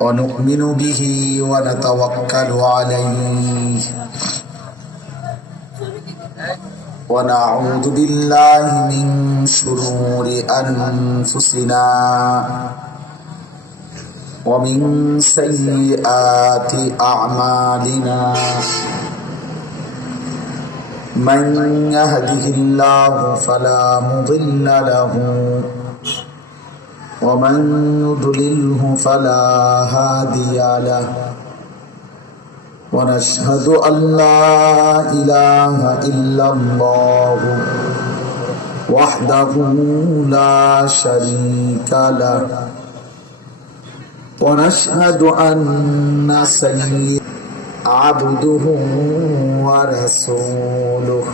ونؤمن به ونتوكل عليه ونعوذ بالله من شرور أنفسنا ومن سيئات أعمالنا من يهده الله فلا مضل له ومن يضلله فلا هادي له ونشهد أن لا إله إلا الله وحده لا شريك له ونشهد أن سيدنا عبده ورسوله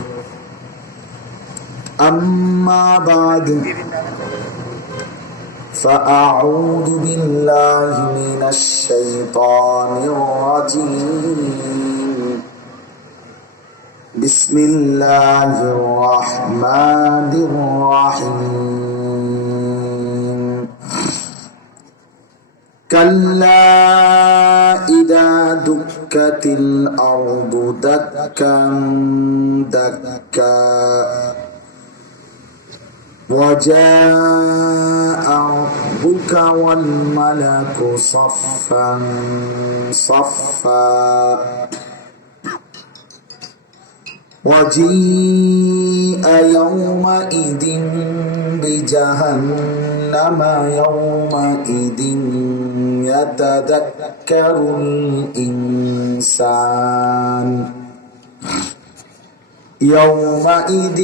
أما بعد فأعوذ بالله من الشيطان الرجيم بسم الله الرحمن الرحيم كلا إذا دكت الأرض دكا دكا وجاء ربك والملك صفا صفا وجيء يومئذ بجهنم يومئذ يتذكر الإنسان يومئذ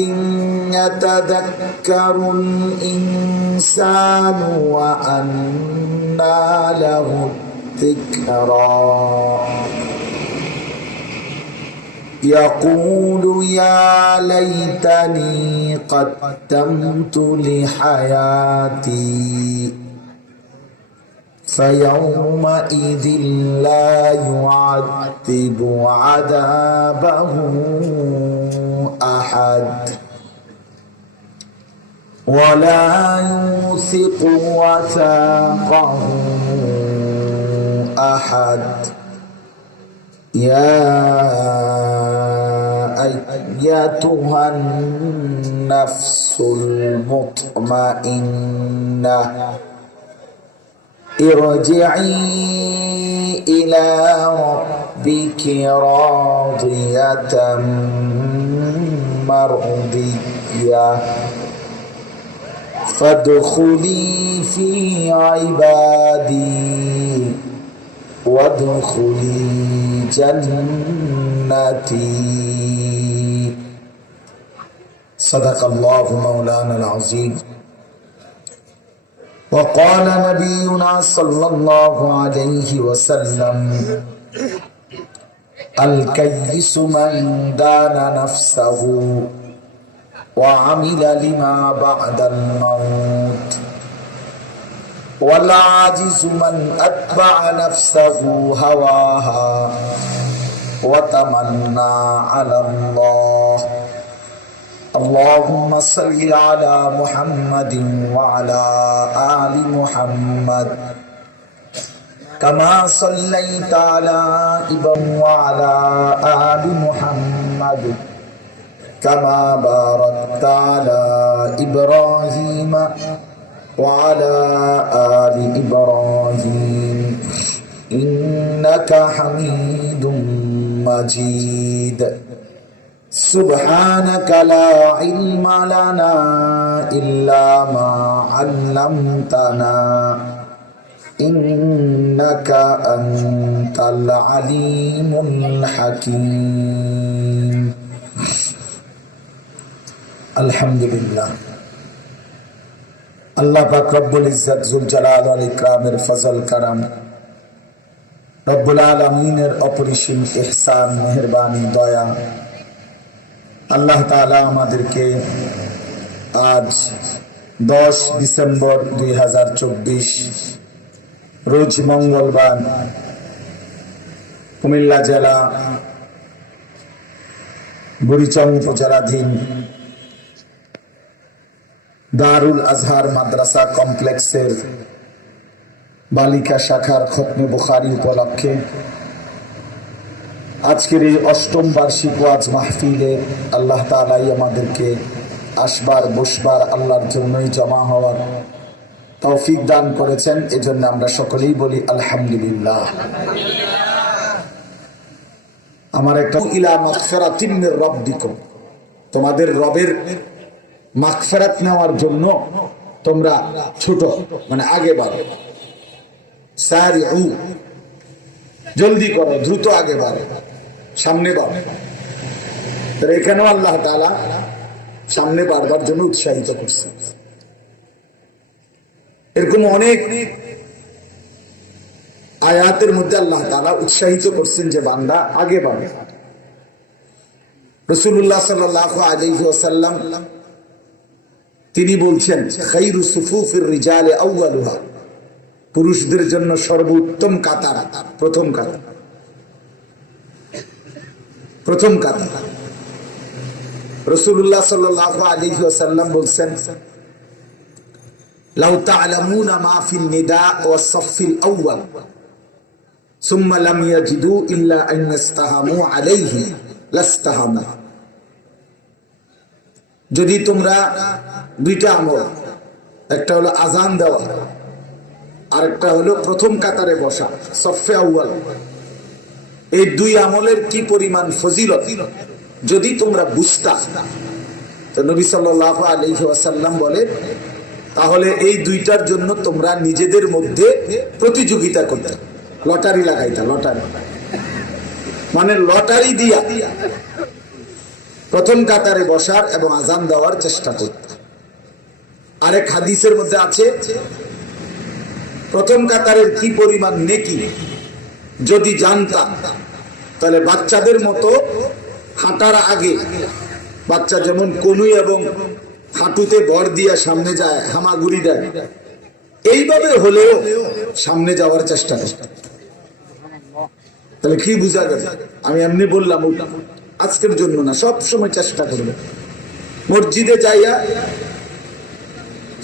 يتذكر الإنسان وأنى له الذكرى يقول يا ليتني قدمت لحياتي فيومئذ لا يعذب عذابه أحد ولا يوثق وثاقه أحد يا أيتها النفس المطمئنة ارجعي إلى ربك راضية مرضية فادخلي في عبادي وادخلي جنتي صدق الله مولانا العظيم وقال نبينا صلى الله عليه وسلم الكيس من دان نفسه وعمل لما بعد الموت والعاجز من أتبع نفسه هواها وتمنى على الله اللهم صل على محمد وعلى آل محمد كما صليت على إبراهيم وعلى آل محمد كما باركت على إبراهيم وعلى آل إبراهيم إنك حميد مجيد سبحانك لا علم لنا إلا ما علمتنا إنك أنت العليم الحكيم الحمد لله আল্লাহ পাক রব্বুল ইজ্জত জুল জালাল ওয়াল ইকরামের ফজল করম রব্বুল আলামিনের অপরিসীম ইহসান মেহেরবানি দয়া আল্লাহ তাআলা আমাদেরকে আজ 10 ডিসেম্বর 2024 রোজ মঙ্গলবার কুমিল্লা জেলা বুড়িচং উপজেলাধীন দারুল আজহার মাদ্রাসা কমপ্লেক্সের বালিকা শাখার খতমে বুখারী উপলক্ষে আজকের এই অষ্টম বার্ষিক ওয়াজ মাহফিলে আল্লাহ তাআলাই আমাদেরকে আসবার বসবার আল্লাহর জন্যই জমা হওয়ার তৌফিক দান করেছেন। এজন্য আমরা সকলেই বলি আলহামদুলিল্লাহ। আমার একটা ইলা মাগফিরাতিন মির রাব্বিকুম, তোমাদের রবের মাগফিরাত নেওয়ার জন্য তোমরা ছোট মানে আগে বাড়ো, সারিউ জলদি করো, দ্রুত আগে বাড়ো, সামনে বাড়ো। তাহলে এখানেও আল্লাহ তাআলা সামনে বাড়বার জন্য উৎসাহিত করছে। এরকম অনেক আয়াতের মধ্যে আল্লাহ তাআলা উৎসাহিত করছেন যে বান্দা আগে বাড়ে। রাসূলুল্লাহ সাল্লাল্লাহু আলাইহি ওয়াসাল্লাম তিনি বলছেন, খায়রু সুফুফির রিজালি আউয়ালুহা, পুরুষদের জন্য সর্বোত্তম কাতার প্রথম কাতার, প্রথম কাতার। রাসূলুল্লাহ সাল্লাল্লাহু আলাইহি ওয়াসাল্লাম বলছেন, লাউ তা'লামুনা মা ফিন নিদা ওয়াস সাফফিল আউয়াল সুম্মা লাম ইয়াজিদু ইল্লা আন ইস্তাহামু আলাইহি লাস্তাহামু। যদি তোমরা দুইটা আমল, একটা হলো আজান দেওয়া আর একটা হলো প্রথম কাতারে বসা, সফে আউয়াল, এই দুই আমলের কি পরিমাণ ফজিলত যদি তোমরা বুঝতা, তো নবী সাল্লাল্লাহু আলাইহি ওয়াসাল্লাম বলে তাহলে এই দুইটার জন্য তোমরা নিজেদের মধ্যে প্রতিযোগিতা করতে, লটারি লাগাইতা, লটারি মানে লটারি দিয়া প্রথম কাতারে বসার এবং আজান দেওয়ার চেষ্টা করতে। আরেক হাদিসের মধ্যে আছে প্রথম কাতারের কি পরিমাণ নেকি যদি জানতাম তাহলে বাচ্চাদের মতো হাঁটার আগে, বাচ্চা যেমন কনুই এবং হাঁটুতে ভর দিয়া সামনে যায়, হামাগুড়ি দেয়, এইভাবে হলেও সামনে যাওয়ার চেষ্টা করতে। তাহলে কি বুঝা গেল? আমি এমনি বললাম আজকের জন্য না, সব সময় চেষ্টা করবে মসজিদে যাইয়া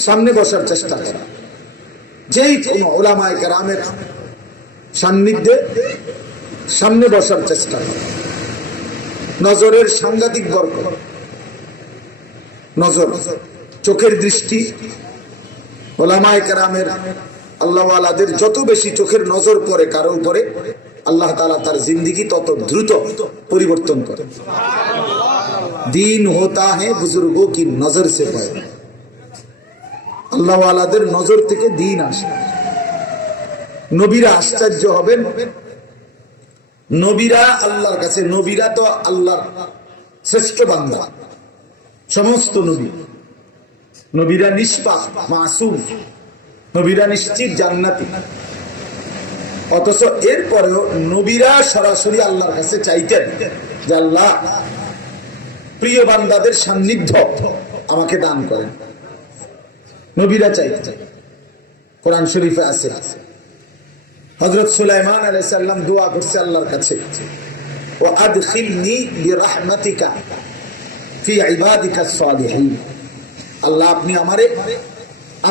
সামনে বসার চেষ্টা করা, যেই কোনো উলামায়ে কেরামের সান্নিধ্যে সামনে বসার চেষ্টা করা। নজরের সাংঘাতিক বরকত, নজর, চোখের দৃষ্টি, উলামায়ে কেরামের আল্লাহওয়ালাদের যত বেশি চোখের নজর পড়ে কারো উপরে, আল্লাহ তাআলা তার জিন্দেগি তত দ্রুত পরিবর্তন করে। দিন হোতা হ্যাঁ বুজুর্গোं की নজর সে পায়, আল্লাহওয়ালাদের নজর থেকে দিন আসে। নবীরা আশ্চর্য হবেন, নবীরা আল্লাহর কাছে, নবীরা তো আল্লাহর শ্রেষ্ঠ বান্দা, সমস্ত নবী, নবীরা নিষ্পাপ মাসুম, নবীরা নিশ্চিত জান্নাতি, অথচ এরপরেও নবীরা সরাসরি আল্লাহর কাছে চাইতেন যে আল্লাহ প্রিয় বান্দাদের সান্নিধ্য আমাকে দান করেন। নবীরা চাইতেন। কোরআন শরীফে আছে হযরত সুলাইমান আলাইহিস সালাম দোয়া করছে আল্লাহর কাছে, ওয়া আদখিলনি বিরহমাতিকা ফি ইবাদিকাস সালিহিন, আল্লাহ আপনি আমারে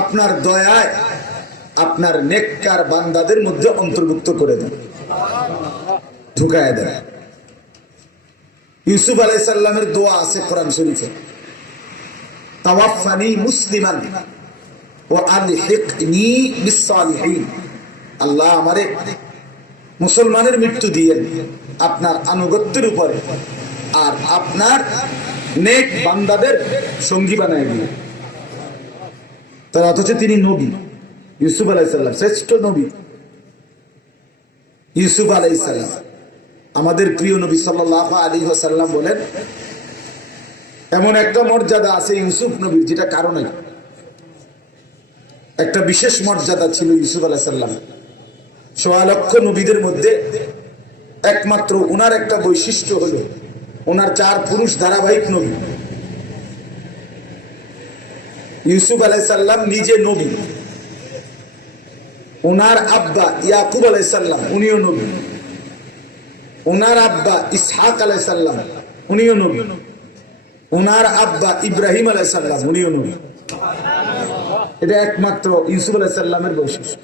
আপনার দয়ায় আপনার নেককার বান্দাদের মধ্যে অন্তর্ভুক্ত করে দেন, ঢুকায় দেন। ইউসুফ আলাইহিস সালামের দোয়া আছে কোরআন শরীফে, তাওয়াফানি মুসলিমান ওয়া আলহিকনি বিস সালিহিন, আল্লাহ আমারে মুসলমানের মৃত্যু দিয়েন আপনার আনুগত্যের উপরে, আর আপনার নেক বান্দাদের সঙ্গী বানায় দিলেন। তার অথচ তিনি নবী, ইউসুফ আলাইহিস সালাম শ্রেষ্ঠ নবী। ইউসুফ আলাইহিস সালাম আমাদের প্রিয় নবী সাল্লাল্লাহু আলাইহি ওয়াসাল্লাম বলেন, এমন একটা মর্যাদা আছে ইউসুফ নবীর যেটা কারো নাই। একটা বিশেষ মর্যাদা ছিল ইউসুফ আলাইহিস সালাম, ১৬ লক্ষ নবীদের মধ্যে একমাত্র ওনার একটা বৈশিষ্ট্য হলো ওনার 4 পুরুষ ধারাবাহিক নবী। ইউসুফ আলাইহিস সালাম নিজে নবী, ওনার আব্বা ইয়াকুব আলাইহিস সালাম উনিও নবী, ওনার আব্বা ইসহাক আলাইহিস সালাম উনিও নবী, ওনার আব্বা ইব্রাহিম আলাইহিস সালাম উনিও নবী। এটা একমাত্র ইউসুফ আলাইহিস সালামের বৈশিষ্ট্য।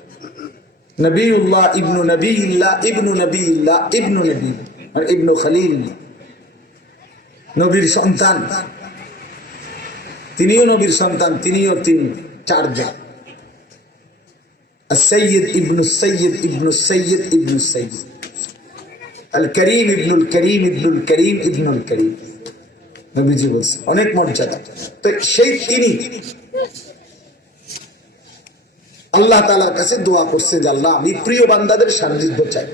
নবিউল্লাহ ইবনু নবিইল্লাহ ইবনু নবিইল্লাহ ইবনু নবী আর ইবনু খলিল, নবীর সন্তান, তিনিও নবীর সন্তান, তিনিও চারজন। السيد ابن السيد ابن السيد ابن السيد الكريم ابن الكريم ابن الكريم ابن الكريم। নবীজি বলছেন অনেক মর্যাদা। তো সেই তিনি আল্লাহ তাআলার কাছে দোয়া করছে যে আল্লাহ আমি প্রিয় বান্দাদের সান্নিধ্য চাই।